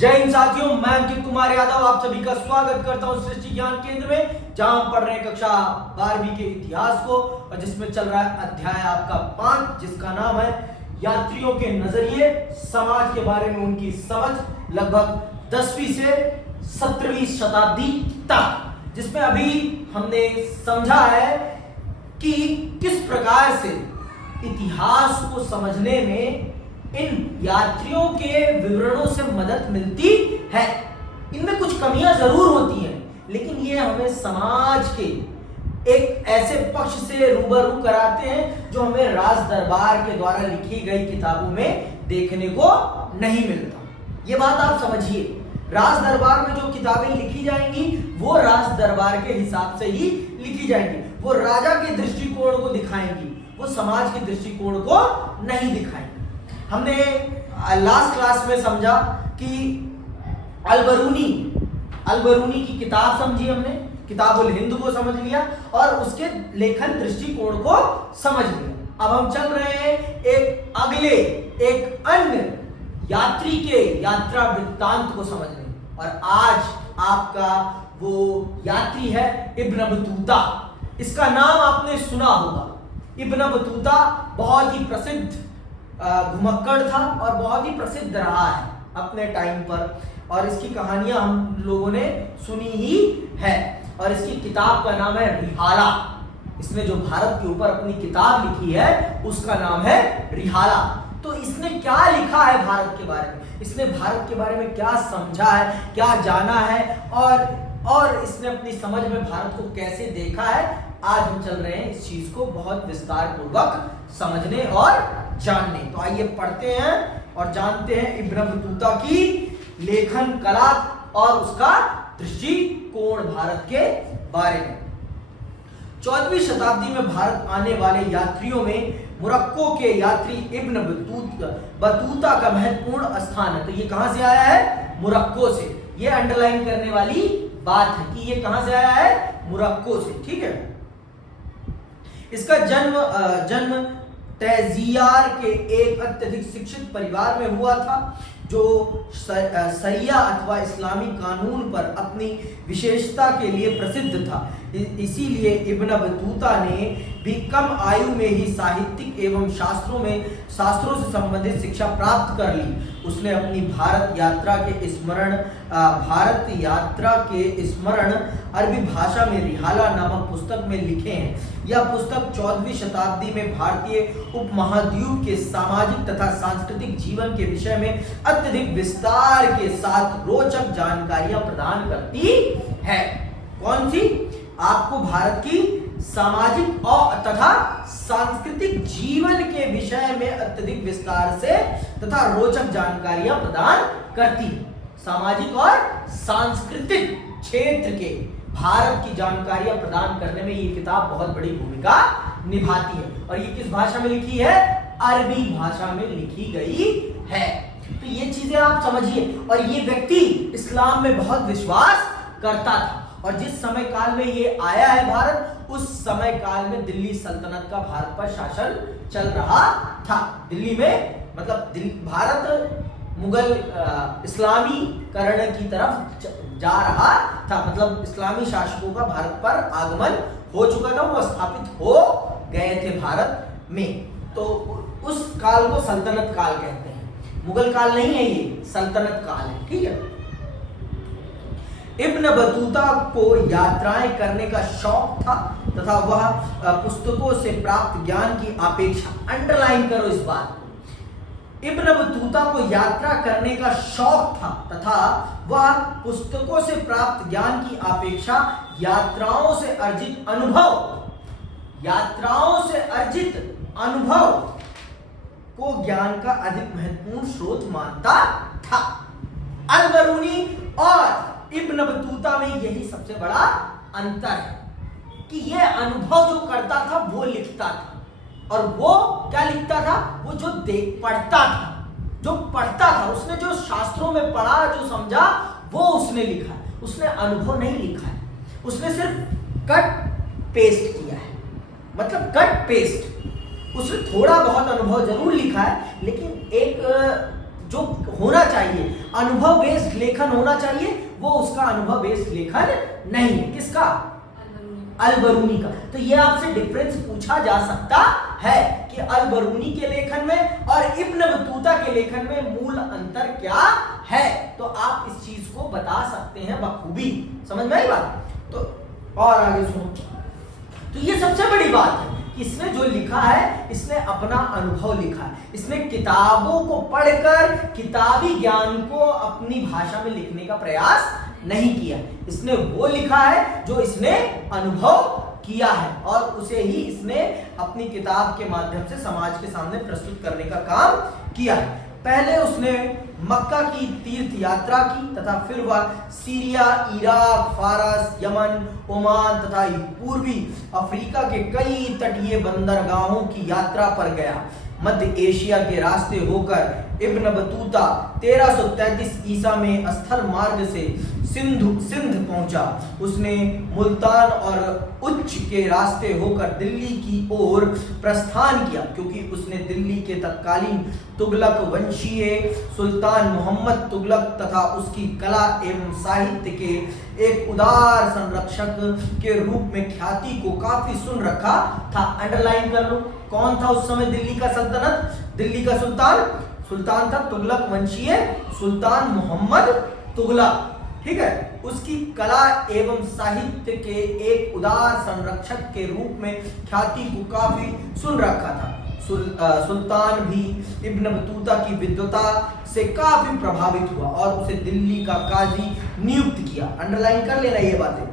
जय हिंद साथियों, मैं अंकित कुमार यादव आप सभी का स्वागत करता हूं सृष्टि ज्ञान केंद्र में, जहां हम पढ़ रहे हैं कक्षा 12वीं के इतिहास को और जिसमें चल रहा है अध्याय आपका 5, जिसका नाम है यात्रियों के नजरिए, समाज के बारे में उनकी समझ, लगभग 10वीं से 17वीं शताब्दी तक, जिसमें अभी हमने समझा है कि किस प्रकार से इतिहास को समझने में इन यात्रियों के विवरणों से मदद मिलती है। इनमें कुछ कमियां जरूर होती हैं, लेकिन ये हमें समाज के एक ऐसे पक्ष से रूबरू कराते हैं जो हमें राज दरबार के द्वारा लिखी गई किताबों में देखने को नहीं मिलता। ये बात आप समझिए, राज दरबार में जो किताबें लिखी जाएंगी वो राज दरबार के हिसाब से ही लिखी जाएंगी। वो राजा के दृष्टिकोण को दिखाएंगी, वो समाज के दृष्टिकोण को नहीं दिखाएंगी। हमने लास्ट क्लास में समझा कि अलबरूनी की किताब समझी, हमने किताबुल हिंद को समझ लिया और उसके लेखन दृष्टिकोण को समझ लिया। अब हम चल रहे हैं एक अन्य यात्री के यात्रा वृत्तांत को समझने, और आज आपका वो यात्री है इब्न बतूता। इसका नाम आपने सुना होगा। इब्न बतूता बहुत ही प्रसिद्ध घुमक्कड़ था और बहुत ही प्रसिद्ध रहा है अपने टाइम पर, और इसकी कहानियां हम लोगों ने सुनी ही है। और इसकी किताब का नाम है रिहाला। इसने जो भारत के ऊपर अपनी किताब लिखी है उसका नाम है रिहाला। तो इसने क्या लिखा है भारत के बारे में, इसने भारत के बारे में क्या समझा है, क्या जाना है, और इसने अपनी समझ में भारत को कैसे देखा है, आज हम चल रहे हैं इस चीज को बहुत विस्तार पूर्वक समझने और जानने। तो आइए पढ़ते हैं और जानते हैं इब्न बतूता की लेखन कला और उसका दृष्टिकोण भारत के बारे में। 14वीं शताब्दी में भारत आने वाले यात्रियों में मोरक्को के यात्री इब्न बतूता का महत्वपूर्ण स्थान है। तो ये कहां से आया है? मोरक्को से। ये अंडरलाइन करने वाली बात है कि ये कहां से आया है? मोरक्को से। ठीक है। इसका जन्म तैजियार के एक अत्यधिक शिक्षित परिवार में हुआ था, जो शरिया अथवा इस्लामी कानून पर अपनी विशेषता के लिए प्रसिद्ध था। इसीलिए इब्न बतूता ने भी कम आयु में ही साहित्यिक एवं शास्त्रों से संबंधित शिक्षा प्राप्त कर ली। उसने अपनी भारत यात्रा के स्मरण अरबी भाषा में रिहाला नामक पुस्तक में लिखे हैं। यह पुस्तक 14वीं शताब्दी में भारतीय उपमहाद्वीप के सामाजिक तथा सांस्कृतिक जीवन के विषय में अत्यधिक विस्तार के साथ रोचक जानकारियां प्रदान करती है। कौन सी? आपको भारत की सामाजिक और तथा सांस्कृतिक जीवन के विषय में अत्यधिक विस्तार से तथा रोचक जानकारियां प्रदान करती है। सामाजिक और सांस्कृतिक क्षेत्र के भारत की जानकारियां प्रदान करने में ये किताब बहुत बड़ी भूमिका निभाती है। और ये किस भाषा में लिखी है? अरबी भाषा में लिखी गई है। तो ये चीजें आप समझिए। और ये व्यक्ति इस्लाम में बहुत विश्वास करता था, और जिस समय काल में ये आया है भारत, उस समय काल में दिल्ली सल्तनत का भारत पर शासन चल रहा था। दिल्ली में मतलब भारत मुगल इस्लामीकरण की तरफ जा रहा था, मतलब इस्लामी शासकों का भारत पर आगमन हो चुका था, वो स्थापित हो गए थे भारत में। तो उस काल को सल्तनत काल कहते हैं। मुगल काल नहीं है, ये सल्तनत काल है। ठीक है। इब्न बतूता को यात्राएं करने का शौक था तथा वह पुस्तकों से प्राप्त ज्ञान की अपेक्षा, अंडरलाइन करो इस बात को, इब्न बतूता को यात्रा करने का शौक था तथा वह पुस्तकों से प्राप्त ज्ञान की अपेक्षा यात्राओं से अर्जित अनुभव को ज्ञान का अधिक महत्वपूर्ण स्रोत मानता था। अलबरूनी और इब्न बतूता में यही सबसे बड़ा अंतर है कि यह अनुभव जो करता था वो लिखता था, और वो क्या लिखता था? वो जो पढ़ता था, उसने जो शास्त्रों में पढ़ा, जो समझा, वो उसने लिखा है। उसने अनुभव नहीं लिखा है, उसने सिर्फ कट पेस्ट किया है। मतलब कट पेस्ट, उसने थोड़ा बहुत अनुभव जरूर लिखा है, लेकिन एक जो होना चाहिए, अनुभव बेस्ड लेखन होना चाहिए, वो उसका अनुभव बेस्ड लेखन नहीं है। किसका? अल-बरूनी का। तो ये आपसे डिफरेंस पूछा जा सकता है कि अल-बरूनी के लेखन में और इब्न बतूता के लेखन में मूल अंतर क्या है। तो आप इस चीज को बता सकते हैं बखूबी। समझ में आई बात? तो और आगे सुनो। तो ये सबसे बड़ी बात है कि इसने जो लिखा है, इसने अपना अनुभव लिखा है। इसने किताबों को पढ़कर किताबी ज्ञान को अपनी भाषा में लिखने का प्रयास नहीं किया। इसने वो लिखा है जो इसने अनुभव किया है और उसे ही इसने अपनी किताब के माध्यम से समाज के सामने प्रस्तुत करने का काम किया है। पहले उसने मक्का की तीर्थ यात्रा की तथा फिर वह सीरिया, इराक, फारस, यमन, ओमान तथा पूर्वी अफ्रीका के कई तटीय बंदरगाहों की यात्रा पर गया। मध्य एशिया के रास्ते होकर इब्न बतूता 1333 ईसा में स्थल मार्ग से सिंध पहुंचा। उसने मुल्तान और उच्च के रास्ते होकर दिल्ली की ओर प्रस्थान किया, क्योंकि उसने दिल्ली के तत्कालीन तुगलक वंशीय सुल्तान मोहम्मद तुगलक तथा उसकी कला एवं साहित्य के एक उदार संरक्षक के रूप में ख्याति को काफी सुन रखा था। अंडरलाइन कर लो, कौन था उस समय दिल्ली का सल्तनत? दिल्ली का सुल्तान था तुगलक वंशीय सुल्तान मोहम्मद तुगलक। ठीक है, उसकी कला एवं साहित्य के एक उदार संरक्षक के रूप में ख्याति को काफी सुन रखा था। सुल्तान भी इब्न बतूता की विद्वता से काफी प्रभावित हुआ और उसे दिल्ली का काजी नियुक्त किया। अंडरलाइन कर लेना ये बातें।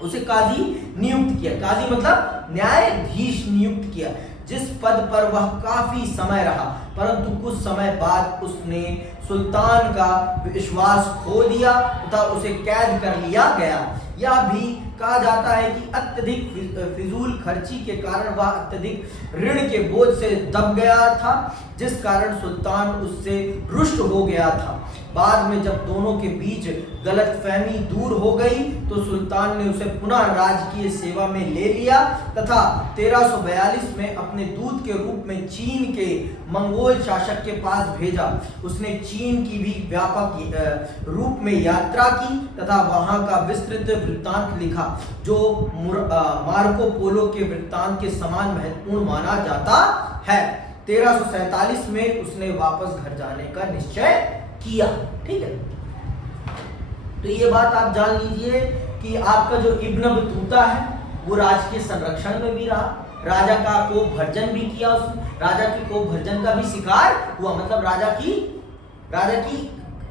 उसे काजी नियुक्त किया, काजी मतलब न्यायाधीश नियुक्त किया, जिस पद पर वह काफी समय रहा, परंतु कुछ समय बाद उसने सुल्तान का विश्वास खो दिया तथा उसे कैद कर लिया गया। यह भी कहा जाता है कि अत्यधिक फिजूल खर्ची के कारण वह अत्यधिक ऋण के बोझ से दब गया था, जिस कारण सुल्तान उससे रुष्ट हो गया था। बाद में जब दोनों के बीच गलतफहमी दूर हो गई तो सुल्तान ने उसे पुनः राजकीय सेवा में ले लिया तथा 1342 में अपने दूत के रूप में चीन के मंगोल शासक के पास भेजा। उसने चीन की भी व्यापक रूप में यात्रा की तथा वहां का विस्तृत वृत्तांत लिखा, जो मार्को पोलो के वृत्तांत के समान महत्वपूर्ण माना जाता है। 1347 में उसने वापस घर जाने का निश्चय किया। ठीक है, तो ये बात आप जान लीजिए कि आपका जो इब्न बतूता है वो राजकीय संरक्षण में भी रहा, राजा का कोप भर्जन भी किया उसने, राजा की कोप भर्जन का भी शिकार हुआ। मतलब राजा की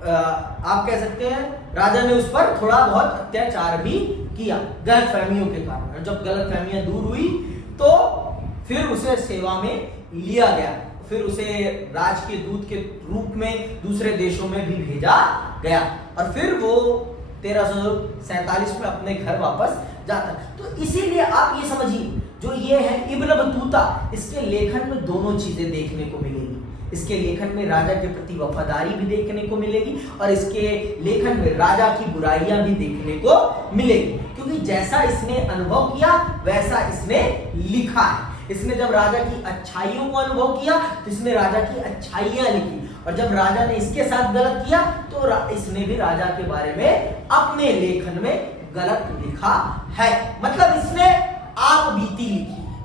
आप कह सकते हैं राजा ने उस पर थोड़ा बहुत अत्याचार भी किया गलतफहमियों के कारण। जब गलतफहमियां दूर हुई तो फिर उसे सेवा में लिया गया, फिर उसे राजकीय दूत के रूप में दूसरे देशों में भी भेजा गया और फिर वो 1347 में अपने घर वापस जाता। तो इसीलिए आप ये समझिए, जो ये है इब्न बतूता, इसके लेखन में दोनों चीजें देखने को मिलेगी। इसके लेखन में राजा के प्रति वफादारी भी देखने को मिलेगी और इसके लेखन में राजा की बुराइयां भी देखने को मिलेगी, क्योंकि जैसा इसने अनुभव किया वैसा इसने लिखा है। इसने जब राजा की अच्छाइयों को अनुभव किया तो इसने राजा की अच्छाइयां लिखी, और जब राजा ने इसके साथ गलत किया तो इसने भी राजा के बारे में अपने लेखन में गलत लिखा है। मतलब इसने आप बीती लिखी है।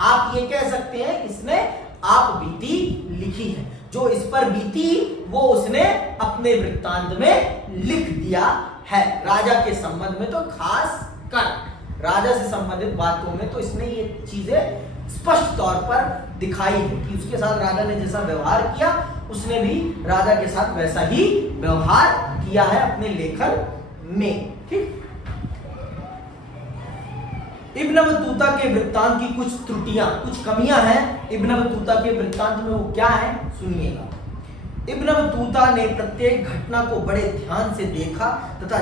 आप ये कह सकते हैं इसने आप बीती लिखी है, जो इस पर बीती वो उसने अपने वृत्तांत में लिख दिया है। राजा के संबंध में तो खास कर राजा से संबंधित बातों में तो इसने ये चीजें स्पष्ट तौर पर दिखाई है कि उसके साथ राजा ने जैसा व्यवहार किया उसने भी राजा के साथ वैसा ही व्यवहार किया है अपने लेखन में। ठीक, इब्न बतूता के वृत्तांत की कुछ त्रुटियां, कुछ कमियां हैं इब्न बतूता के वृत्तांत में। वो क्या है सुनिएगा। इब्न बतूता ने प्रत्येक घटना को बड़े ध्यान से देखा तथा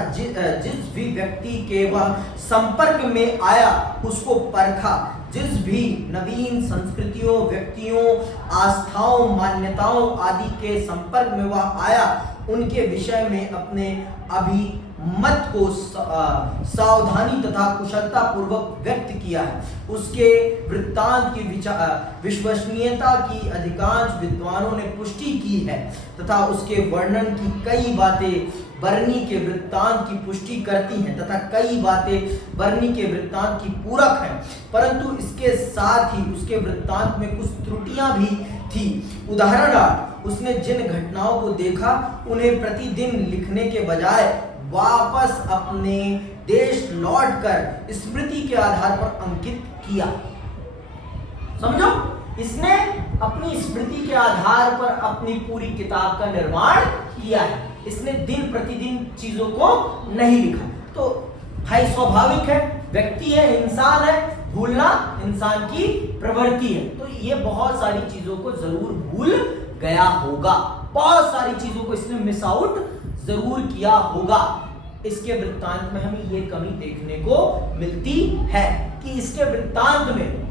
जिस भी व्यक्ति के वह संपर्क में आया उसको परखा। जिस भी नवीन संस्कृतियों, व्यक्तियों, आस्थाओं, मान्यताओं आदि के संपर्क में वह आया उनके विषय में अपने मत को सावधानी तथा कुशलता पूर्वक व्यक्त किया है। उसके वृत्तांत की विश्वसनीयता की अधिकांश विद्वानों ने पुष्टि की है तथा उसके वर्णन की कई बातें बरनी के वृत्तांत की पुष्टि करती हैं तथा कई बातें बरनी के वृत्तांत की पूरक हैं, परंतु इसके साथ ही उसके वृत्तांत में कुछ त्रुटियां भी थी। उदाहरणार्थ उसने जिन घटनाओं को देखा उन्हें प्रतिदिन लिखने के बजाय वापस अपने देश लौटकर स्मृति के आधार पर अंकित किया। समझो, इसने अपनी स्मृति के आधार पर अपनी पूरी किताब का निर्माण किया है। इसने दिन प्रतिदिन चीजों को नहीं लिखा। तो भाई स्वाभाविक है, व्यक्ति है, इंसान है, भूलना इंसान की प्रवृत्ति है। तो ये बहुत सारी चीजों को जरूर भूल गया होगा, बहुत सारी चीजों को इसने मिस आउट जरूर किया होगा। इसके वृत्तांत में हमें ये कमी देखने को मिलती है कि इसके वृत्तांत में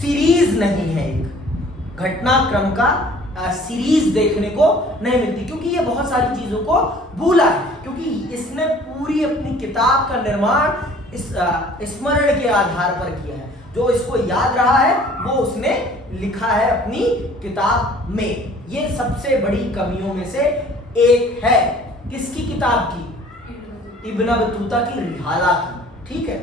सीरीज नहीं है, एक घटनाक्रम का सीरीज देखने को नहीं मिलती, क्योंकि ये बहुत सारी चीजों को भूला है, क्योंकि इसने पूरी अपनी किताब का निर्माण इस स्मरण के आधार पर किया है। जो इसको याद रहा है वो उसने लिखा है अपनी किताब में। ये सबसे बड़ी कमियों में से एक है। किसकी किताब की? इब्न बतूता की रिहाला की। ठीक है,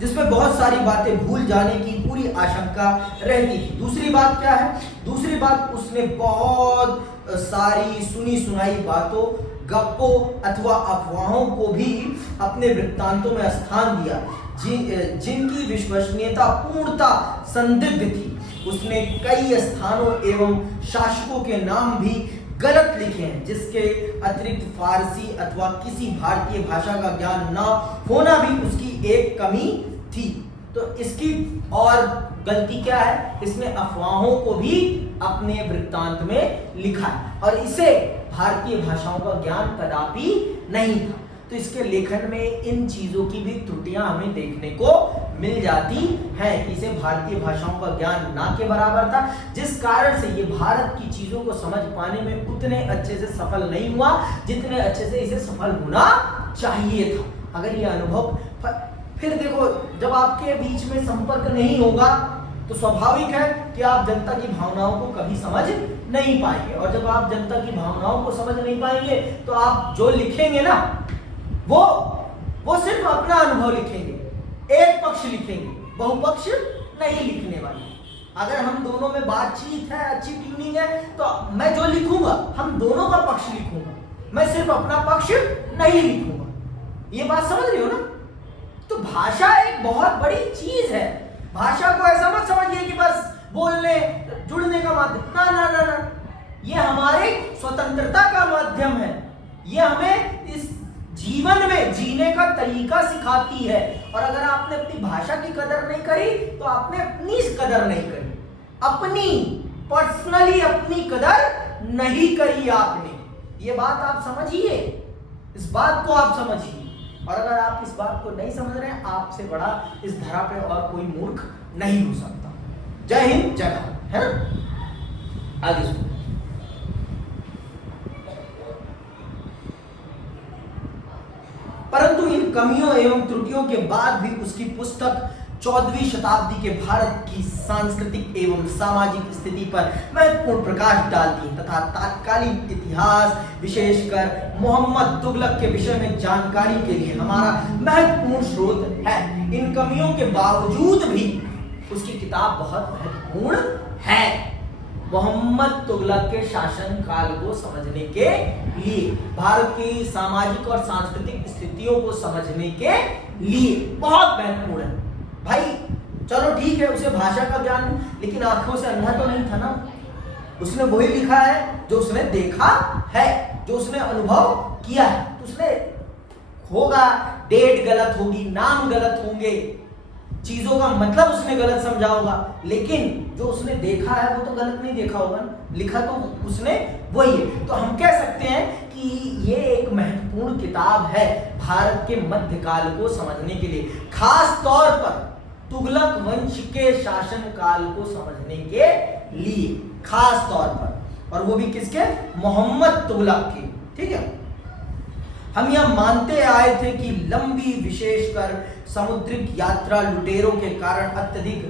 जिसमें बहुत सारी बातें भूल जाने की पूरी आशंका रहती थी। दूसरी बात क्या है? दूसरी बात, उसने बहुत सारी सुनी सुनाई बातों, गप्पों अथवा अफवाहों को भी अपने वृत्तांतों में स्थान दिया जिनकी विश्वसनीयता पूर्णता संदिग्ध थी। उसने कई स्थानों एवं शासकों के नाम भी गलत लिखे हैं, जिसके अतिरिक्त फारसी अथवा किसी भारतीय भाषा का ज्ञान न होना भी उसकी एक कमी थी। तो इसकी और गलती क्या है? इसने अफवाहों को भी अपने वृत्तांत में लिखा है और इसे भारतीय भाषाओं का ज्ञान कदापि नहीं था। तो इसके लेखन में इन चीजों की भी त्रुटियां हमें देखने को मिल जाती हैं कि इसे भारतीय भाषाओं का ज्ञान ना के बराबर था, जिस कारण से ये भारत की चीजों को समझ पाने में उतने अच्छे से सफल नहीं हुआ जितने अच्छे से इसे सफल होना चाहिए था। अगर ये अनुभव फिर देखो, जब आपके बीच में संपर्क नहीं होगा तो स्वाभाविक है कि आप जनता की भावनाओं को कभी समझ नहीं पाएंगे, और जब आप जनता की भावनाओं को समझ नहीं पाएंगे तो आप जो लिखेंगे ना वो सिर्फ अपना अनुभव लिखेंगे, एक पक्ष लिखेंगे, बहुपक्ष नहीं लिखने वाले। अगर हम दोनों में बातचीत है, अच्छी ट्यूनिंग है, तो मैं जो लिखूंगा हम दोनों का पक्ष लिखूंगा, मैं सिर्फ अपना पक्ष नहीं लिखूंगा। ये बात समझ रही हो ना? तो भाषा एक बहुत बड़ी चीज है। भाषा को ऐसा मत समझिए कि बस बोलने जुड़ने का माध्यम, ना ना ना ना, ये हमारी स्वतंत्रता का माध्यम है। ये हमें इस जीवन में जीने का तरीका सिखाती है, और अगर आपने अपनी भाषा की कदर नहीं करी तो आपने अपनी कदर नहीं करी, अपनी पर्सनली अपनी कदर नहीं करी आपने। ये बात आप समझिए, इस बात को आप समझिए। और अगर आप इस बात को नहीं समझ रहे हैं, आपसे बड़ा इस धरा पे और कोई मूर्ख नहीं हो सकता। जय हिंद, जय भारत, है ना? आगे सुनो। परंतु इन कमियों एवं त्रुटियों के बाद भी उसकी पुस्तक 14वीं शताब्दी के भारत की सांस्कृतिक एवं सामाजिक स्थिति पर महत्वपूर्ण प्रकाश डालती है तथा तात्कालीन इतिहास, विशेषकर मोहम्मद तुगलक के विषय में जानकारी के लिए हमारा महत्वपूर्ण स्रोत है। इन कमियों के बावजूद भी उसकी किताब बहुत महत्वपूर्ण है। मोहम्मद तुगलक के शासन काल को समझने के लिए, भारत की सामाजिक और सांस्कृतिक स्थितियों को समझने के लिए बहुत महत्वपूर्ण है। भाई चलो ठीक है, उसे भाषा का ज्ञान, लेकिन आंखों से अंधा तो नहीं था ना। उसने वही लिखा है जो उसने देखा है, जो उसने अनुभव किया है। तो उसने होगा, डेट गलत होगी, नाम गलत होंगे, चीजों का मतलब उसने गलत समझा होगा, लेकिन जो उसने देखा है वो तो गलत नहीं देखा होगा, लिखा तो उसने वही है। तो हम कह सकते हैं कि ये एक महत्वपूर्ण किताब है भारत के मध्यकाल को समझने के लिए, खास तौर पर तुगलक वंश के शासन काल को समझने के लिए, खास तौर पर। और वो भी किसके? मोहम्मद तुगलक के। ठीक है, हम यह मानते आए थे कि लंबी विशेषकर समुद्रिक यात्रा लुटेरों के कारण अत्यधिक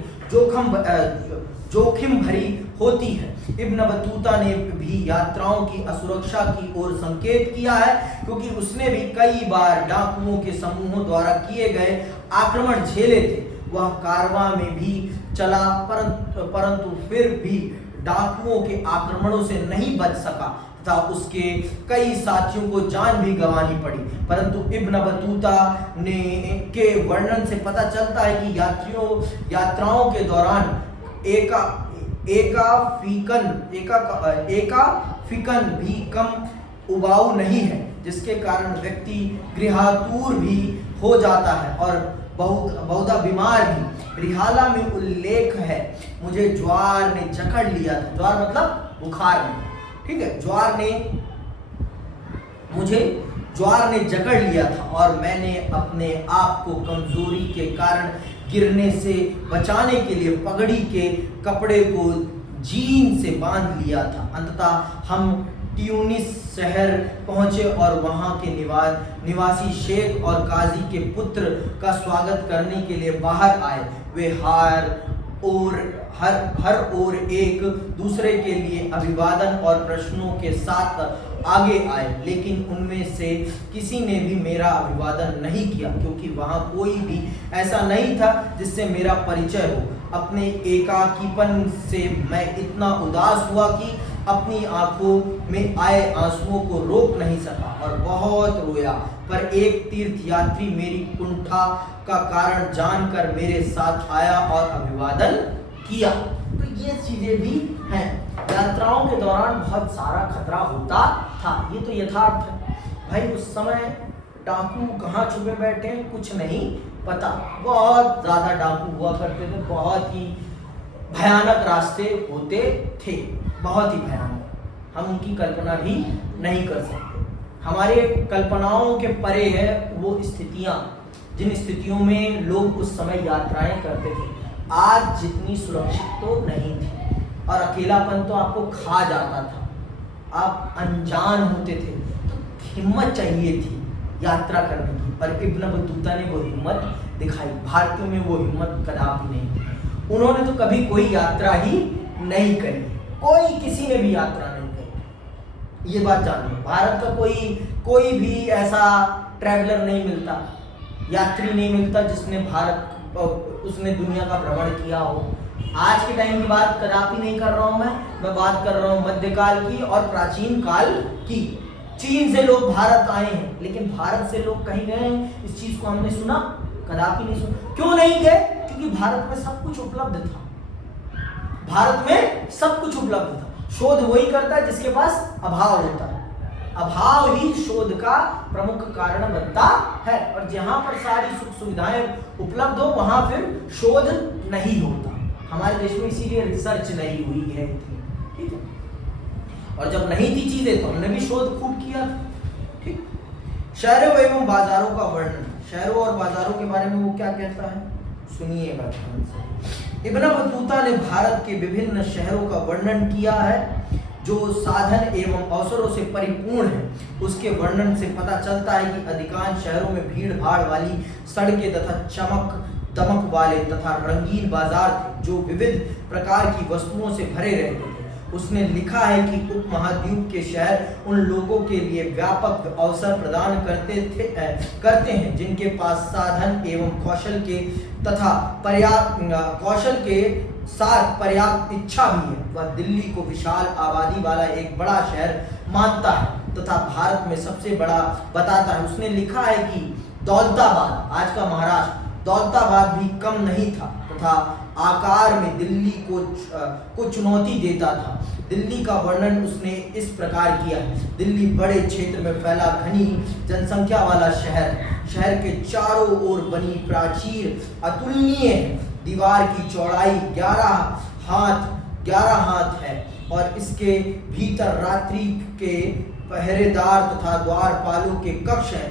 जोखिम भरी होती है। इब्न बतूता ने भी यात्राओं की असुरक्षा की ओर संकेत किया है, क्योंकि उसने भी कई बार डाकुओं के समूहों द्वारा किए गए आक्रमण झेले थे। वह कारवां में भी चला, परंतु फिर भी डाकुओं के आक्रमणों से नहीं बच सका तथा उसके कई साथियों को जान भी गंवानी पड़ी। परंतु इब्न बतूता के वर्णन से पता चलता है कि यात्राओं के दौरान एका फिकन भी कम उबाऊ नहीं है, जिसके कारण व्यक्ति गृहातुर भी हो जाता है और बहुधा बीमार भी। रिहाला में उल्लेख है, मुझे ज्वार ने जकड़ लिया था। ज्वार मतलब बुखार में। ठीक है, ज्वार ने जकड़ लिया था और मैंने अपने आप को कमजोरी के कारण गिरने से बचाने के लिए पगड़ी के कपड़े को जीन से बांध लिया था। अंततः हम ट्यूनिस शहर पहुंचे और वहां के निवासी शेख और काजी के पुत्र का स्वागत करने के लिए बाहर आए। वे हर ओर एक दूसरे के लिए अभिवादन और प्रश्नों के साथ आगे आए, लेकिन उनमें से किसी ने भी मेरा अभिवादन नहीं किया, क्योंकि वहां कोई भी ऐसा नहीं था जिससे मेरा परिचय हो। अपने एकाकीपन से मैं इतना उदास हुआ कि अपनी आंखों में आए आंसुओं को रोक नहीं सका और बहुत रोया। पर एक तीर्थयात्री मेरी कुंठा का कारण जानकर मेरे साथ आया और अभिवादन किया। तो ये चीजें भी हैं। यात्राओं के दौरान बहुत सारा खतरा होता था, ये तो यथार्थ है भाई। उस समय डाकू कहाँ छुपे बैठे हैं कुछ नहीं पता। बहुत ज्यादा डाकू हुआ करते थे, बहुत ही भयानक रास्ते होते थे, बहुत ही भयानक। हम उनकी कल्पना भी नहीं कर सकते। हमारे कल्पनाओं के परे है वो स्थितियां, जिन स्थितियों में लोग उस समय यात्राएं करते थे। आज जितनी सुरक्षित तो नहीं थी और अकेलापन तो आपको खा जाता था, आप अनजान होते थे, तो हिम्मत चाहिए थी यात्रा करने की। पर इब्न बतूता ने वो हिम्मत दिखाई। भारतीयों में वो हिम्मत कदापि नहीं थी। उन्होंने तो कभी कोई यात्रा ही नहीं करी, कोई किसी ने भी यात्रा नहीं करी। ये बात जानिए, भारत का कोई भी ऐसा ट्रैवलर नहीं मिलता, यात्री नहीं मिलता जिसने उसने दुनिया का भ्रमण किया हो। आज के टाइम की बात कदापि नहीं कर रहा हूं मैं बात कर रहा हूं मध्यकाल की और प्राचीन काल की। चीन से लोग भारत आए हैं, लेकिन भारत से लोग कहीं गए हैं इस चीज को हमने सुना? कदापि नहीं सुना। क्यों नहीं गए? क्योंकि भारत में सब कुछ उपलब्ध था। भारत में सब कुछ उपलब्ध था। शोध वही करता है जिसके पास अभाव होता है। अभाव ही शोध का प्रमुख कारण बनता है, और जहां पर सारी सुख सुविधाएं उपलब्ध हो वहां फिर शोध नहीं होता। हमारे देश में इसीलिए रिसर्च नहीं हुई है इतनी। ठीक है, और जब नहीं थी चीजें तो हमने भी शोध खूब किया। ठीक, शहरों एवं बाजारों का वर्णन। शहरों और बाजारों के बारे में वो क्या कहता है सुनिएगा ध्यान से। इब्न बतूता ने भारत के विभिन्न शहरों का वर्णन किया है जो साधन एवं अवसरों से परिपूर्ण है। उसके वर्णन से पता चलता है कि अधिकांश शहरों में भीड़ भाड़ वाली सड़कें तथा चमक दमक वाले तथा रंगीन बाजार थे, जो विविध प्रकार की वस्तुओं से भरे रहते थे। उसने लिखा है कि उपमहाद्वीप के शहर उन लोगों के लिए व्यापक अवसर प्रदान करते हैं जिनके पास साधन एवं कौशल के तथा पर्याप्त इच्छा भी है। वह दिल्ली को विशाल आबादी वाला एक बड़ा शहर मानता है तथा भारत में सबसे बड़ा बताता है। उसने लिखा है कि दौलताबाद, आज का महाराष्ट्र, दौलताबाद भी कम नहीं था तथा आकार में दिल्ली को चुनौती देता था। दिल्ली का वर्णन उसने इस प्रकार किया है। दिल्ली बड़े क्षेत्र में फैला घनी जनसंख्या वाला शहर के चारों ओर बनी प्राचीर अतुलनीय है। दीवार की चौड़ाई 11 हाथ है और इसके भीतर रात्रि के पहरेदार तथा द्वारपालों के कक्ष हैं।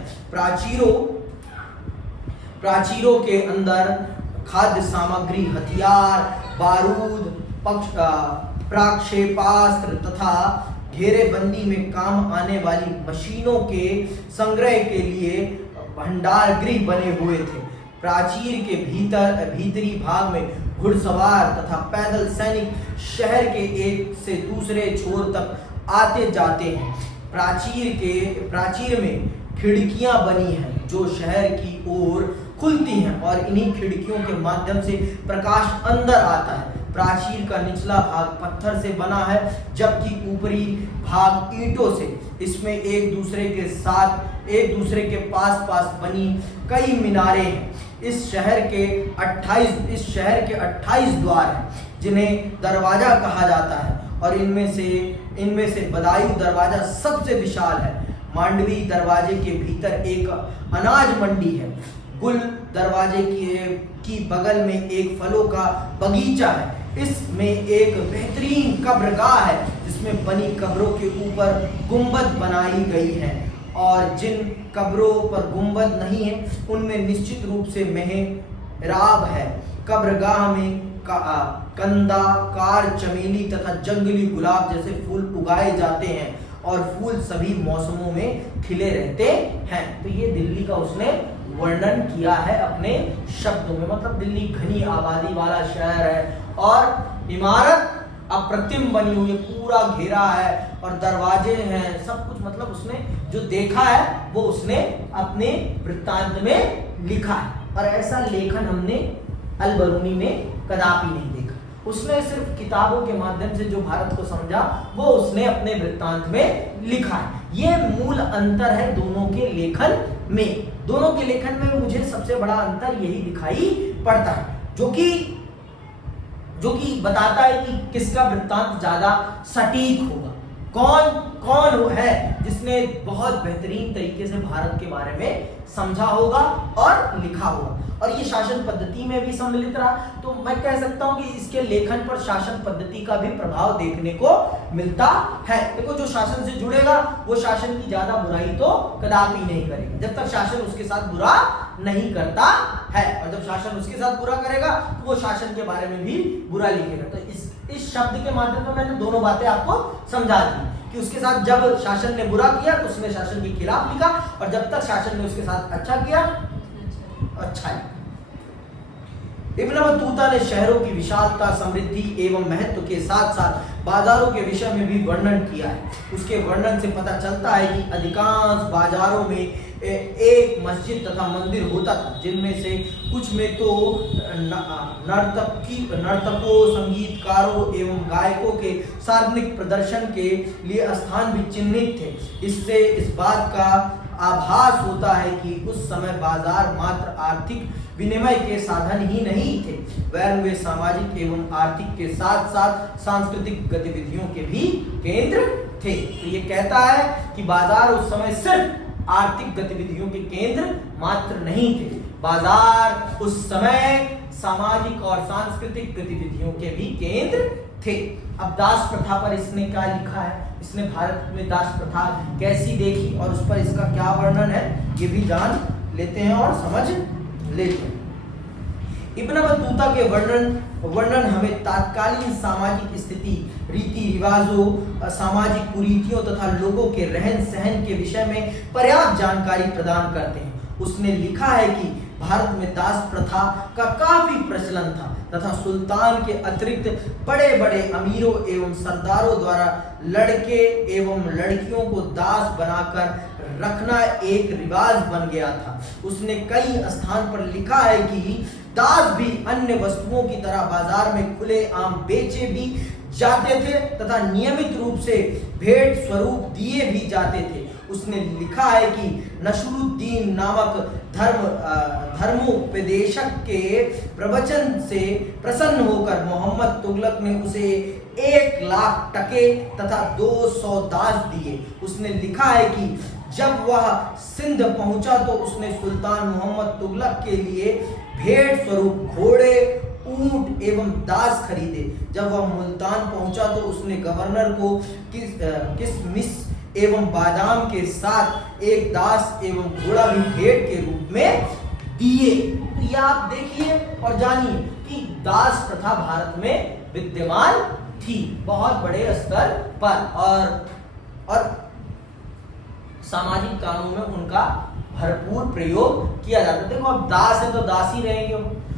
प्राचीरों के अंदर खाद्य सामग्री, हथियार, बारूद, प्रक्षेपास्त्र तथा घेरेबंदी में काम आने वाली मशीनों के संग्रह के लिए भंडार गृह बने हुए थे। प्राचीर के भीतरी भाग में घुड़सवार तथा पैदल सैनिक शहर के एक से दूसरे छोर तक आते जाते हैं। प्राचीर में खिड़कियां बनी हैं जो शहर की ओर खुलती हैं और इन्हीं खिड़कियों के माध्यम से प्रकाश अंदर आता है। प्राचीर का निचला भाग पत्थर से बना है जबकि ऊपरी भाग ईंटों से। इसमें एक दूसरे के पास बनी कई मीनारें हैं। इस शहर के 28 द्वार हैं जिन्हें दरवाजा कहा जाता है और इनमें से बदायूं दरवाजा सबसे विशाल है। मांडवी दरवाजे के भीतर एक अनाज मंडी है। गुल दरवाजे की बगल में एक फलों का बगीचा है। इसमें एक बेहतरीन कब्रगाह है जिसमें बनी कब्रों के ऊपर गुंबद बनाई गई है और जिन कब्रों पर गुंबद नहीं है उनमें निश्चित रूप से मेहराब है। कब्रगाह में कंदा, कार, चमेली तथा जंगली गुलाब जैसे फूल उगाए जाते हैं और फूल सभी मौसमों में खिले रहते हैं। तो ये दिल्ली का उसने वर्णन किया है अपने शब्दों में। मतलब दिल्ली घनी आबादी वाला शहर है और इमारत अप्रतिम बनी हुई है, पूरा घेरा है और दरवाजे हैं, सब कुछ। मतलब उसने जो देखा है वो उसने अपने वृत्तांत में लिखा है और ऐसा लेखन हमने अल-बरूनी में कदापि नहीं देखा। उसने सिर्फ किताबों के माध्यम से जो भारत को समझा वो उसने अपने वृत्तांत में लिखा है। ये मूल अंतर है दोनों के लेखन में। दोनों के लेखन में मुझे सबसे बड़ा अंतर यही दिखाई पड़ता है जो कि बताता है कि किसका वृत्तांत ज्यादा सटीक होगा। कौन है जिसने बहुत बेहतरीन तरीके से भारत के बारे में समझा होगा और लिखा होगा। और ये शासन पद्धति में भी सम्मिलित रहा, तो मैं कह सकता हूं कि इसके लेखन पर शासन पद्धति का भी प्रभाव देखने को मिलता है। देखो, जो शासन से जुड़ेगा वो शासन की ज्यादा बुराई तो कदापि नहीं करेगा जब तक शासन उसके साथ बुरा नहीं करता है, और जब शासन उसके साथ बुरा करेगा तो वो शासन के बारे में भी बुरा लिखेगा। तो इस शब्द के माध्यम से मैंने दोनों बातें आपको समझा दी कि उसके साथ जब शासन ने बुरा किया तो उसने शासन के खिलाफ लिखा और जब तक शासन ने उसके साथ अच्छा किया अच्छा है। इब्न बतूता ने शहरों की विशालता, समृद्धि एवं महत्व के साथ साथ बाजारों के विषय में भी वर्णन किया है। उसके वर्णन से पता चलता है कि अधिकांश बाजारों में एक मस्जिद तथा मंदिर होता था, जिनमें से कुछ में तो नर्तकों, संगीतकारों एवं गायकों के सार्वजनिक प्रदर्शन के लिए स्थान भी चिन्हित थे। इससे इस बात का आभास होता है कि उस समय बाजार मात्र आर्थिक विनिमय के साधन ही नहीं थे, वरन वे सामाजिक एवं आर्थिक के साथ साथ सांस्कृतिक गतिविधियों के भी केंद्र थे। तो ये कहता है कि बाजार उस समय सिर्फ आर्थिक गतिविधियों के केंद्र मात्र नहीं थे, बाजार उस समय सामाजिक और सांस्कृतिक गतिविधियों के भी केंद्र थे। अब दास प्रथा पर इसने क्या लिखा है, इसने भारत में दास प्रथा कैसी देखी और उस पर इसका क्या वर्णन है, ये भी जान लेते हैं और समझ लेते हैं। इब्न बतूता के वर्णन हमें तात्कालीन सामाजिक स्थिति, रीति रिवाजों, सामाजिक कुरीतियों तथा लोगों के रहन सहन के विषय में पर्याप्त जानकारी प्रदान करते हैं। उसने लिखा है कि भारत में दास प्रथा का काफी प्रचलन था तथा सुल्तान के अतिरिक्त बड़े बड़े अमीरों एवं सरदारों द्वारा लड़के एवं लड़कियों को दास बनाकर रखना एक रिवाज बन गया था। उसने कई स्थान पर लिखा है कि दास भी अन्य वस्तुओं की तरह बाजार में खुले आम बेचे भी जाते थे तथा नियमित रूप से भेंट स्वरूप दिए भी जाते थे। उसने लिखा है कि नसरुद्दीन नामक धर्मोपदेशक के प्रवचन से प्रसन्न होकर मोहम्मद तुगलक ने उसे 1,00,000 टके तथा 200 दास दिए। उसने लिखा है कि जब वह सिंध पहुंचा तो उसने सुल्तान मोहम्मद तुगलक के लिए भेंट स्वरूप घोड़े, ऊंट एवं दास खरीदे। जब वह मुल्तान पहुंचा तो उसने गवर्नर को किसमिस एवं बादाम के साथ एक दास एवं घोड़ा भी भेंट के रूप में दिए। तो ये आप देखिए और जानिए कि दास प्रथा भारत में विद्यमान थी बहुत बड़े स्तर पर, और सामाजिक कानून में उनका भरपूर प्रयोग किया जाता है। देखो अब दास है तो दास ही रहेंगे,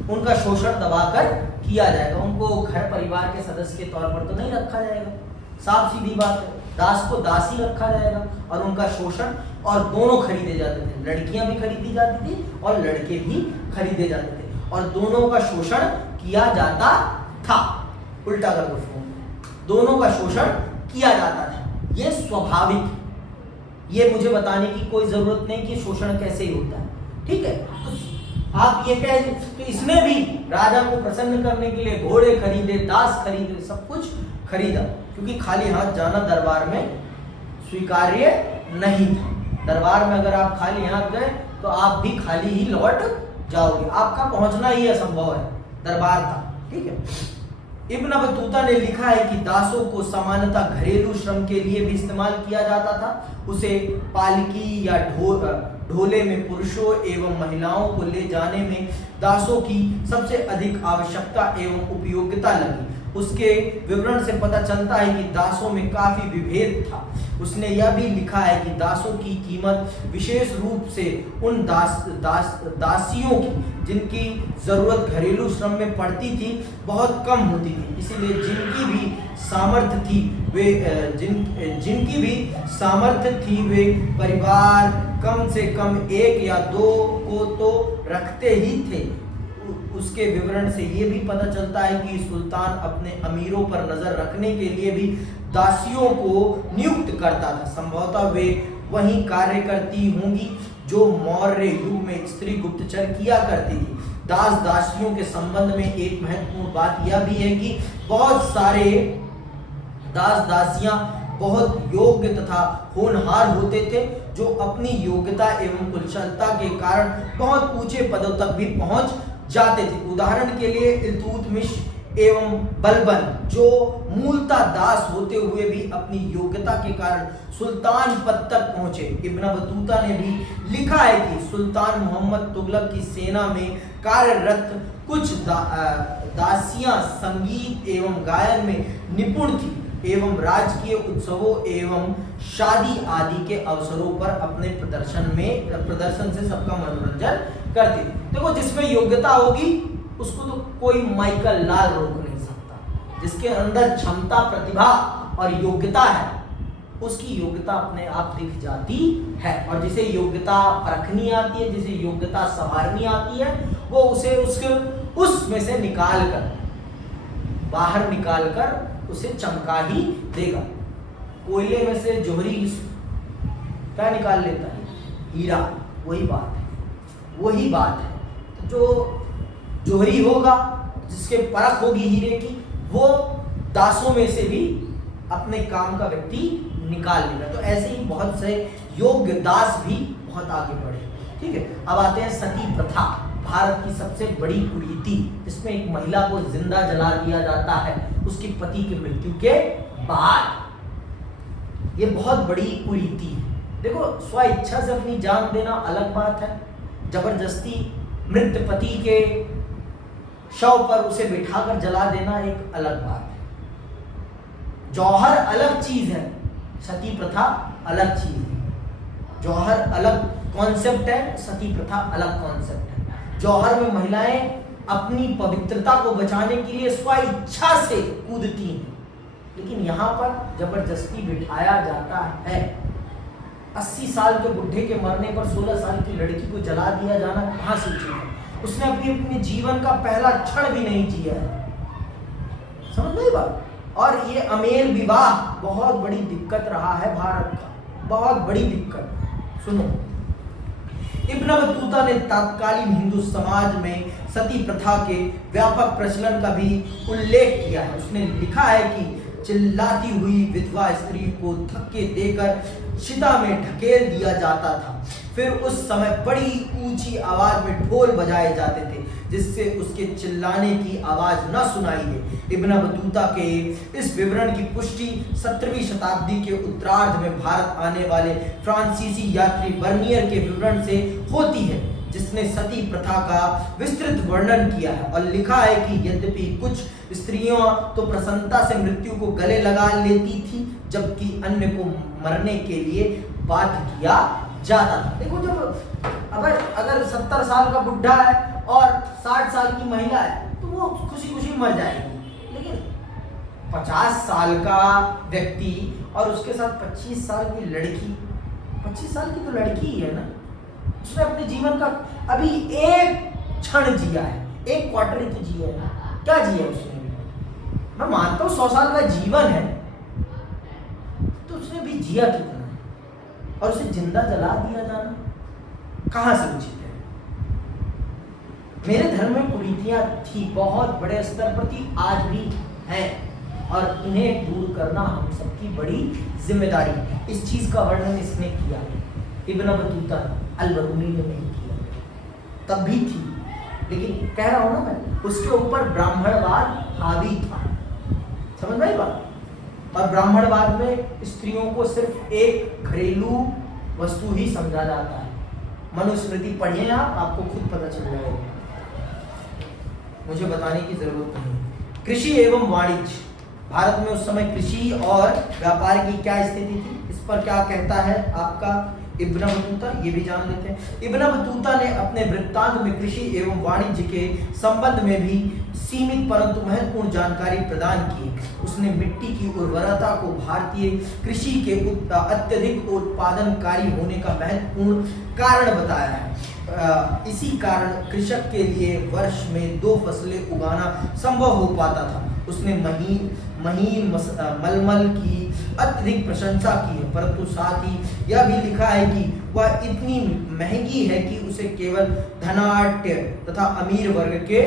उनका शोषण दबाकर किया जाएगा, उनको घर परिवार के सदस्य के तौर पर तो नहीं रखा जाएगा, साफ सीधी बात है। दास को दास ही रखा जाएगा और उनका शोषण, और दोनों खरीदे जाते थे, लड़कियां भी खरीदी जाती थी और लड़के भी खरीदे जाते थे, और दोनों का शोषण किया जाता था। उल्टा कर दो फोन, दोनों का शोषण किया जाता था, ये स्वाभाविक, ये मुझे बताने की कोई जरूरत नहीं कि शोषण कैसे ही होता है, ठीक है। तो आप ये कह तो इसने भी राजा को प्रसन्न करने के लिए घोड़े खरीदे, दास खरीदे, सब कुछ खरीदा, क्योंकि खाली हाथ जाना दरबार में स्वीकार्य नहीं था। दरबार में अगर आप खाली हाथ गए तो आप भी खाली ही लौट जाओगे, आपका पहुंचना ही असंभव है, दरबार था, ठीक है। इब्न बतूता ने लिखा है कि दासों को सामान्यतः घरेलू श्रम के लिए भी इस्तेमाल किया जाता था। उसे पालकी या ढोले में पुरुषों एवं महिलाओं को ले जाने में दासों की सबसे अधिक आवश्यकता एवं उपयोगिता लगी। उसके विवरण से पता चलता है कि दासों में काफी विभेद था। उसने यह भी लिखा है कि दासों की कीमत विशेष रूप से उन दासियों की जिनकी जरूरत घरेलू श्रम में पड़ती थी बहुत कम होती थी, इसीलिए जिनकी भी सामर्थ्य थी वे परिवार कम से कम 1 या 2 को तो रखते ही थे। उसके विवरण से ये भी पता चलता है कि सुल्तान अपने अमीरों पर नजर रखने के लिए भी दासियों को नियुक्त करता था। संभवतः वे वही कार्य करती होंगी जो मौर्य युग में स्त्री गुप्तचर किया करती थी। दास दासियों के संबंध में एक महत्वपूर्ण बात यह भी है कि बहुत सारे दास दासियां बहुत योग्य तथा होनहार होते थे, जो अपनी योग्यता एवं कुशलता के कारण बहुत ऊंचे पदों तक भी पहुंच जाते थे। उदाहरण के लिए इल्तुतमिश एवं बलबन, जो मूलतः दास होते हुए भी अपनी योग्यता के कारण सुल्तान पद तक पहुंचे। इब्न बतूता ने भी लिखा है कि सुल्तान मोहम्मद तुगलक की सेना में कार्यरत कुछ दासियां संगीत एवं गायन में निपुण थी एवं राजकीय उत्सवों एवं शादी आदि के अवसरों पर अपने प्रदर्शन से सबका मनोरंजन करती थी। देखो जिसमें योग्यता होगी उसको तो कोई माइकल लाल रोक नहीं सकता। जिसके अंदर क्षमता, प्रतिभा और योग्यता है, उसकी योग्यता अपने आप दिख जाती है, और जिसे योग्यता परखनी आती है, जिसे योग्यता संवारनी आती है, वो उसे उसमें से बाहर निकाल कर उसे चमका ही देगा। कोयले में से जोहरी क्या निकाल लेता है? हीरा। वही बात है। तो जो जोहरी होगा, जिसके परख होगी हीरे की, वो दासों में से भी अपने काम का व्यक्ति निकाल लेगा। तो ऐसे ही बहुत से योग्य दास भी बहुत आगे बढ़े, ठीक है। अब आते हैं सती प्रथा, भारत की सबसे बड़ी कुरीति, जिसमें एक महिला को जिंदा जला दिया जाता है उसके पति की मृत्यु के बाद। ये बहुत बड़ी कुरीति है। देखो स्व इच्छा से अपनी जान देना अलग बात है, जबरदस्ती मृत पति के शव पर उसे बिठाकर जला देना एक अलग बात है। जौहर अलग चीज है, सती प्रथा अलग चीज है। जौहर अलग कॉन्सेप्ट है, सती प्रथा अलग कॉन्सेप्ट है। जौहर में महिलाएं अपनी पवित्रता को बचाने के लिए स्व इच्छा से कूदती हैं, लेकिन यहाँ पर जबरदस्ती बिठाया जाता है। 80 साल के बुढ़े के मरने पर 16 साल की लड़की को जला दिया जाना कहाँ से उचित है? उसने अपने जीवन का पहला क्षण भी नहीं जिया है, समझ गई बात। और ये अमेर विवाह बहुत बड़ी दिक्कत रहा है भारत का, बहुत बड़ी दिक्कत। सुनो, इब्न बतूता ने तत्कालीन हिंदू समाज में सती प्रथा के व्यापक प्रचलन का भी उल्लेख किया है। उसने लिखा है कि चिल्लाती हुई विधवा स्त्री को धक्के देकर चिता में ढकेल दिया जाता था। फिर उस समय बड़ी ऊंची आवाज में ढोल बजाए जाते थे, जिससे उसके चिल्लाने की आवाज न सुनाई दे। इब्न बतूता के इस विवरण की पुष्टि 17वीं शताब्दी के उत्तरार्ध में भारत आने वाले फ्रांसीसी यात्री बर्नियर के विवरण से होती है। जिसने सती प्रथा का विस्तृत वर्णन किया है और लिखा है कि यद्यपि कुछ स्त्रियां तो प्रसन्नता से मृत्यु को गले लगा लेती थी, जबकि अन्य को मरने के लिए बाध्य किया जाता था। देखो, जब अगर 70 साल का बुढ़ा है और 60 साल की महिला है तो वो खुशी खुशी मर जाएगी, लेकिन 50 साल का व्यक्ति और उसके साथ 25 साल की लड़की, 25 साल की तो लड़की ही है ना, उसने अपने जीवन का अभी एक क्षण जिया है, एक क्वार्टर ही तो जिया है, क्या जिया उसने? मैं मानता हूँ 100 साल का जीवन है, तो उसने भी जिया कितना है? और उसे जिंदा जला दिया जाना कहाँ से उचित है? मेरे धर्म में कुरीतियां थी, बहुत बड़े स्तर पर थी, आज भी हैं, और इन्हें दूर करना हम सबकी बड़ी जिम्मेदारी है। इस चीज का वर्णन इसने किया, इब्न बतूता अल-बरूनी ने नहीं किया, तब भी थी, लेकिन कह रहा हूं ना मैं, उसके ऊपर ब्राह्मणवाद हावी था। समझ में आई बात? और ब्राह्मणवाद में स्त्रियों को सिर्फ एक घरेलू वस्तु ही समझा जाता है। मनुस्मृति पढ़िए आप, आपको खुद पता चल जाएगा, मुझे बताने की जरूरत नहीं। कृषि एवं वाणिज्य, भारत में उस समय कृषि और व्यापार की क्या स्थिति थी, इस पर क्या कहता है आपका इब्न बतूता, ये भी जान लेते हैं। इब्न बतूता ने अपने वृत्तांत में कृषि एवं वाणिज्य के संबंध में भी सीमित परंतु महत्वपूर्ण जानकारी प्रदान की। उसने मिट्टी की उर्वरता को भारतीय कृषि के अत्यधिक उत्पादनकारी होने का महत्वपूर्ण कारण बताया है। इसी कारण कृषक के लिए वर्ष में 2 फसलें उगाना संभव हो पाता था। उसने महीन मलमल की अत्यधिक प्रशंसा की है, परंतु साथ ही यह भी लिखा है कि वह इतनी महंगी है कि उसे केवल धनाढ्य तथा अमीर वर्ग के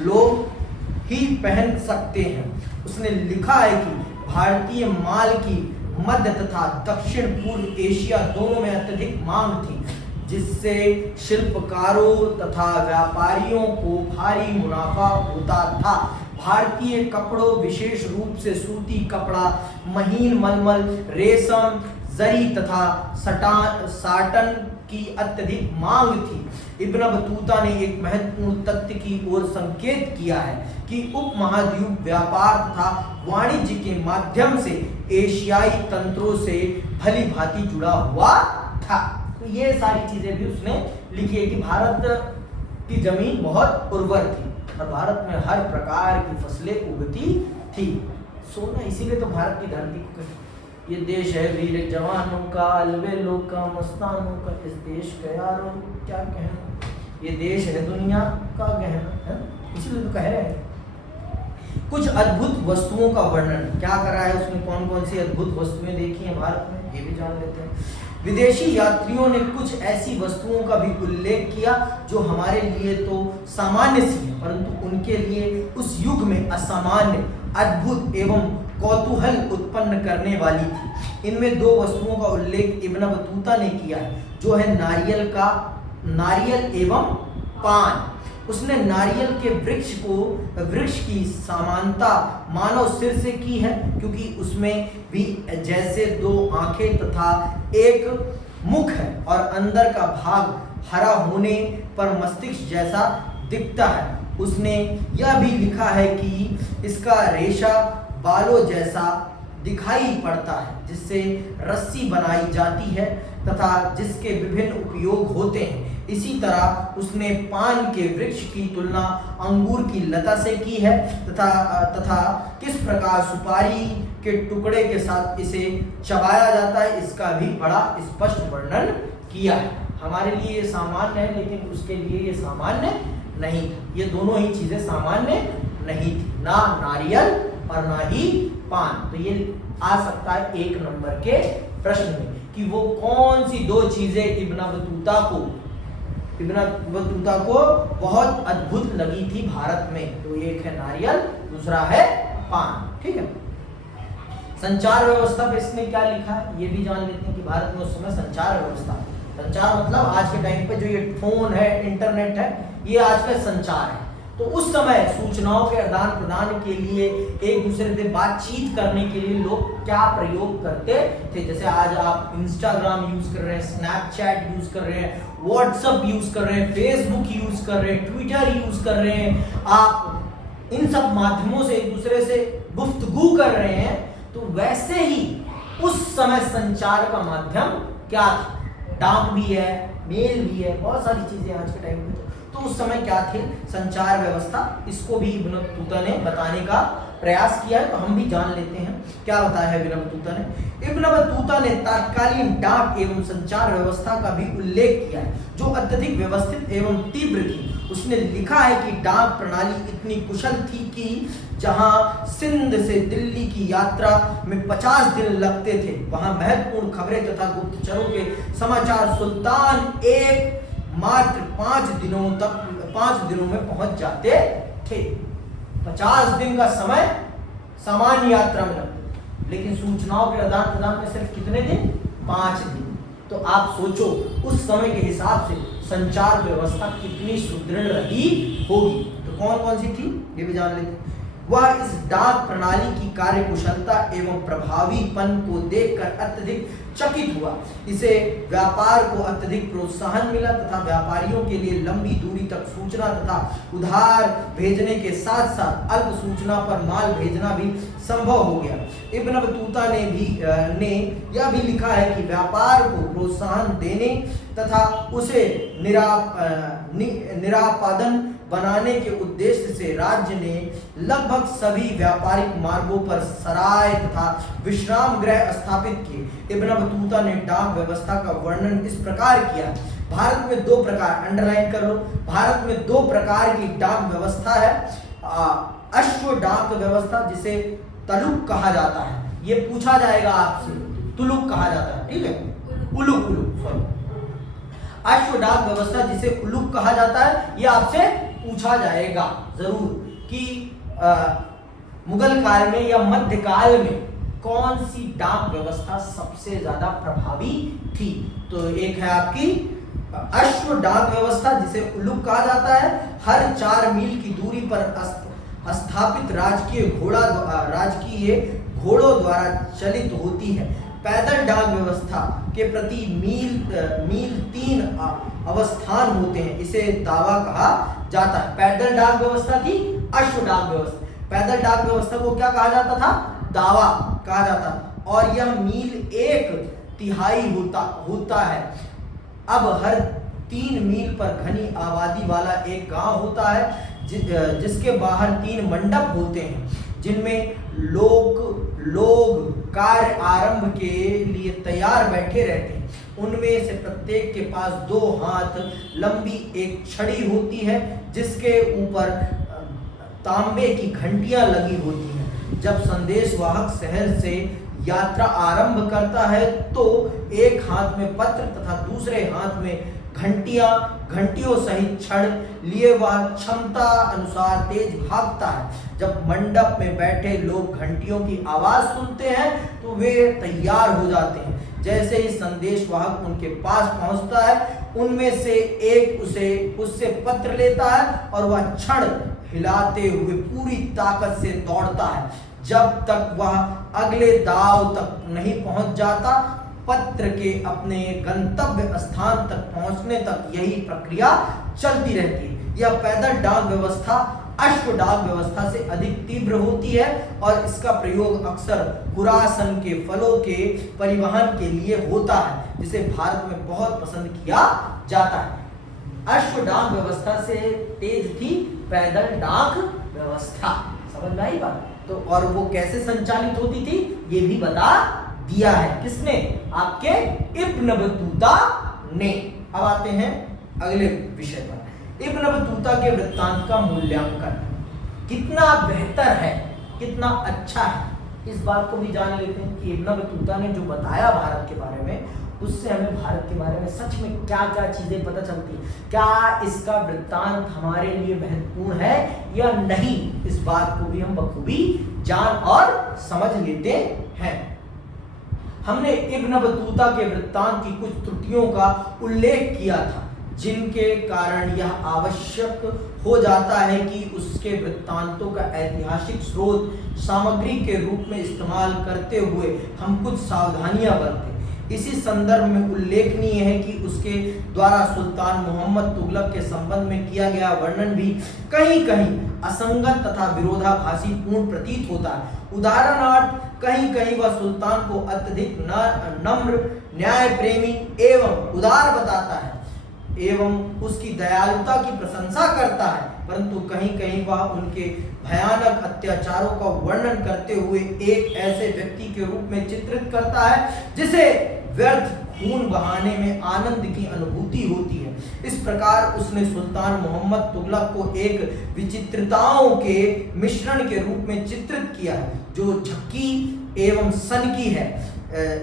लोग ही पहन सकते हैं। उसने लिखा है कि भारतीय माल की मध्य तथा दक्षिण पूर्व एशिया दोनों में अत्यधिक मांग थी, जिससे शिल्पकारों तथा व्यापारियों को भारी मुनाफा होता था। भारतीय कपड़ों, विशेष रूप से सूती कपड़ा, महीन मलमल, रेशम, जरी तथा साटन की अत्यधिक मांग थी। इब्न बतूता ने एक महत्वपूर्ण तथ्य की ओर संकेत किया है कि उपमहाद्वीप व्यापार तथा वाणिज्य के माध्यम से एशियाई तंत्रों से भली भांति जुड़ा हुआ था। तो ये सारी चीजें भी उसने लिखी है कि भारत की जमीन बहुत उर्वर थी और भारत में हर प्रकार की फसलें उगती थी। सोना इसीलिए तो भारत की धरती को ये देश है वीर जवानों का, अलबेलों का, मस्तानों का, इस देश का यारों क्या कहना, ये देश है दुनिया का गहना, है इसलिए तो कह रहे हैं। कुछ अद्भुत वस्तुओं का वर्णन क्या करा है उसने, कौन कौन सी अद्भुत वस्तुएं देखी हैं भारत में, ये भी जान लेते हैं। विदेशी यात्रियों ने कुछ ऐसी वस्तुओं का भी उल्लेख किया जो हमारे लिए तो सामान्य सी है, परंतु उनके लिए उस युग में असामान्य, अद्भुत एवं कौतूहल उत्पन्न करने वाली थी। इनमें 2 वस्तुओं का उल्लेख इब्न बतूता ने किया है, जो है नारियल एवं पान। उसने नारियल के वृक्ष की समानता मानव सिर से की है, क्योंकि उसमें भी जैसे 2 आंखें तथा एक मुख है और अंदर का भाग हरा होने पर मस्तिष्क जैसा दिखता है। उसने यह भी लिखा है कि इसका रेशा बालों जैसा दिखाई पड़ता है, जिससे रस्सी बनाई जाती है तथा जिसके विभिन्न उपयोग होते हैं। इसी तरह उसने पान के वृक्ष की तुलना अंगूर की लता से की है तथा किस प्रकार सुपारी के टुकड़े के साथ इसे चबाया जाता है, इसका भी बड़ा स्पष्ट वर्णन किया है। हमारे लिए ये सामान्य है, लेकिन उसके लिए ये सामान्य नहीं था। ये दोनों ही चीजें सामान्य नहीं थी, ना नारियल और ना ही पान। तो ये आ सकता है 1 नंबर के प्रश्न में कि वो कौन सी 2 चीजें इब्न बतूता को बहुत अद्भुत लगी थी भारत में। तो एक है नारियल, दूसरा है पान। ठीक है। संचार व्यवस्था पे इसने क्या लिखा है ये भी जान लेते हैं कि भारत में उस समय संचार व्यवस्था, संचार मतलब आज के टाइम पे जो ये फोन है, इंटरनेट है, ये आज का संचार है। तो उस समय सूचनाओं के आदान प्रदान के लिए, एक दूसरे से बातचीत करने के लिए लोग क्या प्रयोग करते थे। जैसे आज आप इंस्टाग्राम यूज कर रहे हैं, स्नैपचैट यूज कर रहे हैं, व्हाट्सएप यूज कर रहे हैं, फेसबुक यूज कर रहे हैं, ट्विटर यूज कर रहे हैं, आप इन सब माध्यमों से एक दूसरे से गुफ्तगू कर रहे हैं। तो वैसे ही उस समय संचार का माध्यम क्या था? डाक भी है, मेल भी है, बहुत सारी चीजें आज के टाइम में। तो उस समय क्या थे संचार व्यवस्था, इसको भी इब्न बतूता ने बताने का प्रयास किया है। तो हम भी जान लेते हैं क्या बताया है इब्न बतूता ने। इब्न बतूता ने तत्कालीन डाक एवं संचार व्यवस्था का भी उल्लेख किया है, जो अत्यधिक व्यवस्थित एवं तीव्र थी। उसने लिखा है कि डाक प्रणाली इतनी कुशल थी कि जहां सिंध से दिल्ली की यात्रा में 50 दिन लगते थे, वहां महत्वपूर्ण खबरें तथा गुप्तचरों के समाचार सुल्तान एक मात्र 5 दिनों में पहुंच जाते थे। 50 दिन का समय सामान्य यात्रा में लगता, लेकिन सूचनाओं के आदान प्रदान में सिर्फ कितने दिन? 5 दिन। तो आप सोचो उस समय के हिसाब से संचार व्यवस्था कितनी सुदृढ़ रही होगी। तो कौन कौन सी थी ये भी जान लेते। वह इस डाक प्रणाली की कार्यकुशलता एवं प्रभावीपन को देखकर अत्यधिक चकित हुआ। इसे व्यापार को अत्यधिक प्रोत्साहन मिला तथा व्यापारियों के लिए लंबी दूरी तक सूचना तथा उधार भेजने के साथ साथ अल्प सूचना पर माल भेजना भी संभव हो गया। इब्न बतूता ने यह भी लिखा है कि व्यापार को प्रोत्साहन देने तथा उसे निरापादन बनाने के उद्देश्य से राज्य ने लगभग सभी व्यापारिक मार्गों पर सराय तथा विश्राम गृह स्थापित किए। इब्न बतूता ने डाक व्यवस्था का वर्णन इस प्रकार किया। भारत में 2 प्रकार, अंडरलाइन कर लो, भारत में 2 प्रकार की डाक व्यवस्था है। अश्व डाक व्यवस्था जिसे तलुक कहा जाता है, ये पूछा जाएगा आपसे, तुलुक कहा जाता है, ठीक है, उलुक सॉरी। अश्व डाक व्यवस्था जिसे उलुक कहा जाता है, ये आपसे पूछा जाएगा जरूर कि मुगल काल में या मध्यकाल में कौन सी डाक व्यवस्था सबसे ज्यादा प्रभावी थी। तो एक है आपकी अश्व डाक व्यवस्था जिसे उलुक कहा जाता है। हर 4 मील की दूरी पर स्थापित राजकीय घोड़ों द्वारा चलित होती है। पैदल डाक व्यवस्था के प्रति मील 3 अवस्थान होते हैं, इसे दावा कहा जाता है। पैदल डाक व्यवस्था थी, अश्व डाक व्यवस्था। पैदल डाक व्यवस्था को क्या कहा जाता था? दावा कहा जाता। और यह मील 1/3 होता है। अब हर 3 मील पर घनी आबादी वाला एक गांव होता है, जिसके बाहर 3 मंडप होते हैं, जिनमें लोग कार्य आरंभ के लिए तैयार बैठे रहते हैं। उनमें से प्रत्येक के पास 2 हाथ लंबी एक छड़ी होती है, जिसके ऊपर तांबे की घंटियां लगी होती हैं। जब संदेशवाहक शहर से यात्रा आरंभ करता है तो एक हाथ में पत्र तथा दूसरे हाथ में घंटियों सहित छड़ लिए वह क्षमता अनुसार तेज भागता है। जब मंडप में बैठे लोग घंटियों की आवाज सुनते हैं तो वे तैयार हो जाते हैं। जैसे ही संदेशवाहक उनके पास पहुंचता है, उनमें से एक उससे पत्र लेता है और वह छड़ हिलाते हुए पूरी ताकत से दौड़ता है। जब तक वह अगले दाव तक नहीं पहुंच जाता, पत्र के अपने गंतव्य स्थान तक पहुंचने तक यही प्रक्रिया चलती रहती है। यह पैदल डाक व्यवस्था अश्व डाक व्यवस्था से अधिक तीव्र होती है और इसका प्रयोग अक्सर खुरासन के फलों के परिवहन के लिए होता है, जिसे भारत में बहुत पसंद किया जाता है। अश्व डाक व्यवस्था से तेज थी पैदल डाक व्यवस्था। समझ में आई बात? तो और वो कैसे संचालित होती थी ये भी बता दिया है। किसने? आपके इब्न बतूता ने। अब आते हैं अगले विषय पर। इब्न बतूता के वृत्तांत का मूल्यांकन कितना बेहतर है, कितना अच्छा है, इस बात को भी जान लेते हैं कि इब्न बतूता ने जो बताया भारत के बारे में, उससे हमें भारत के बारे में सच में क्या क्या चीजें पता चलती है। क्या इसका वृत्तांत हमारे लिए महत्वपूर्ण है या नहीं, इस बात को भी हम बखूबी जान और समझ लेते हैं। हमने इब्न बतूता के वृत्तांत की कुछ त्रुटियों का उल्लेख किया था, जिनके कारण यह आवश्यक हो जाता है कि उसके वृत्तांतों का ऐतिहासिक स्रोत सामग्री के रूप में इस्तेमाल करते हुए हम कुछ सावधानियां बरतें। इसी संदर्भ में उल्लेखनीय है कि उसके द्वारा सुल्तान मोहम्मद तुगलक के संबंध में किया गया वर्णन भी कहीं कहीं असंगत तथा विरोधाभासी पूर्ण प्रतीत होता है। उदाहरणार्थ कहीं कहीं वह सुल्तान को अत्यधिक नम्र, न्याय प्रेमी एवं उदार बताता है एवं उसकी दयालुता की प्रशंसा करता है, परंतु कहीं कहीं वह उनके भयानक अत्याचारों का वर्णन करते हुए एक ऐसे व्यक्ति के रूप में चित्रित करता है जिसे व्यर्थ खून बहाने में आनंद की अनुभूति होती है। इस प्रकार उसने सुल्तान मोहम्मद तुगलक को एक विचित्रताओं के मिश्रण के रूप में चित्रित किया है जो झक्की एवं सनकी है।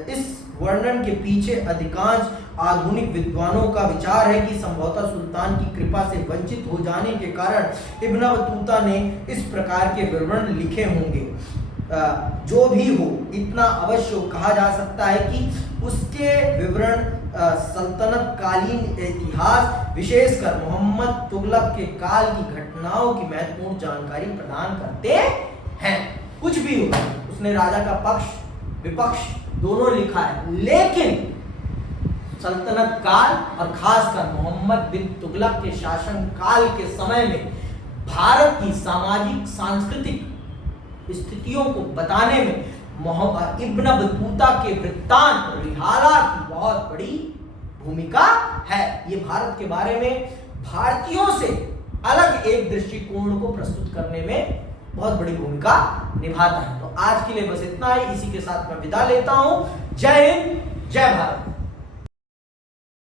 इस वर्णन के पीछे अधिकांश आधुनिक विद्वानों का विचार है कि संभवतः सुल्तान की कृपा से वंचित हो जाने के कारण इब्न बतूता ने इस प्रकार के विवरण लिखे होंगे। जो भी हो, इतना अवश्य कहा जा सकता है कि उसके विवरण सल्तनत कालीन इतिहास, विशेषकर मोहम्मद तुगलक के काल की घटनाओं की महत्वपूर्ण जानकारी प्रदान करते हैं। कुछ भी हो, उसने राजा का पक्ष विपक्ष दोनों लिखा है, लेकिन सल्तनत काल और खासकर मोहम्मद बिन तुगलक के शासन काल के समय में भारत की सामाजिक सांस्कृतिक स्थितियों को बताने में इब्न बतूता के वृत्तांत रिहाला की बहुत बड़ी भूमिका है। ये भारत के बारे में भारतीयों से अलग एक दृष्टिकोण को प्रस्तुत करने में बहुत बड़ी भूमिका निभाता है। तो आज के लिए बस इतना ही। इसी के साथ मैं विदा लेता हूं। जय हिंद, जय भारत।